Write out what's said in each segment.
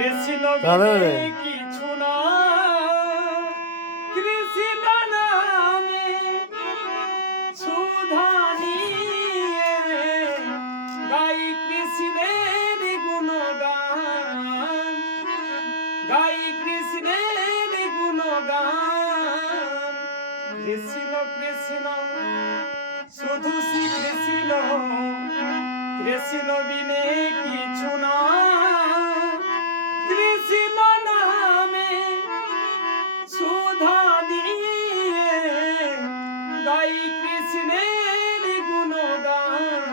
কৃষ্ণ বিনে কিছু না, কৃষ্ণ নামে সুধা নিয়ে গাই কৃষ্ণের গুণগান, গাই কৃষ্ণের গুণগান। কৃষ্ণ কৃষ্ণ শুধু শ্রী কৃষ্ণ, কৃষ্ণ বিনে কিছু না, কৃষ্ণ নামে সুধা দিয়ে গাই কৃষ্ণের গুণগান,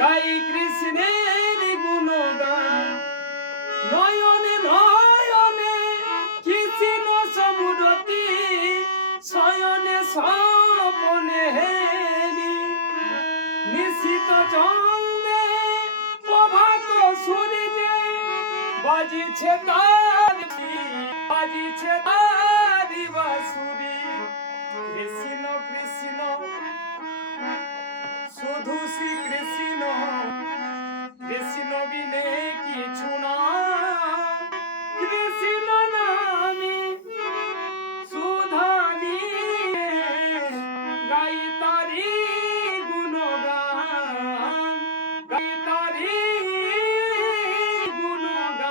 গাই কৃষ্ণের গুণগান। নয়নে নয়নে কৃষ্ণ সমুরতি, শয়নে স্বপনে হেরি, নিশিত চন্দে প্রভাত সূর্যে বাজিছে তারি, বাজিছে তারি বাঁশুরি। কৃষ্ণ কৃষ্ণ শুধু শ্রী কৃষ্ণ, কৃষ্ণ বিনে কিছু না, কৃষ্ণ নামে সুধা নিয়ে গাই তারি গুণগান, গাই তারি গুণগান।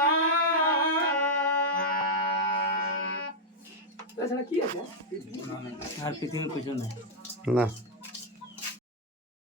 তাছাড়া কি আছে? আর পৃথিবীর কিছু নাই না।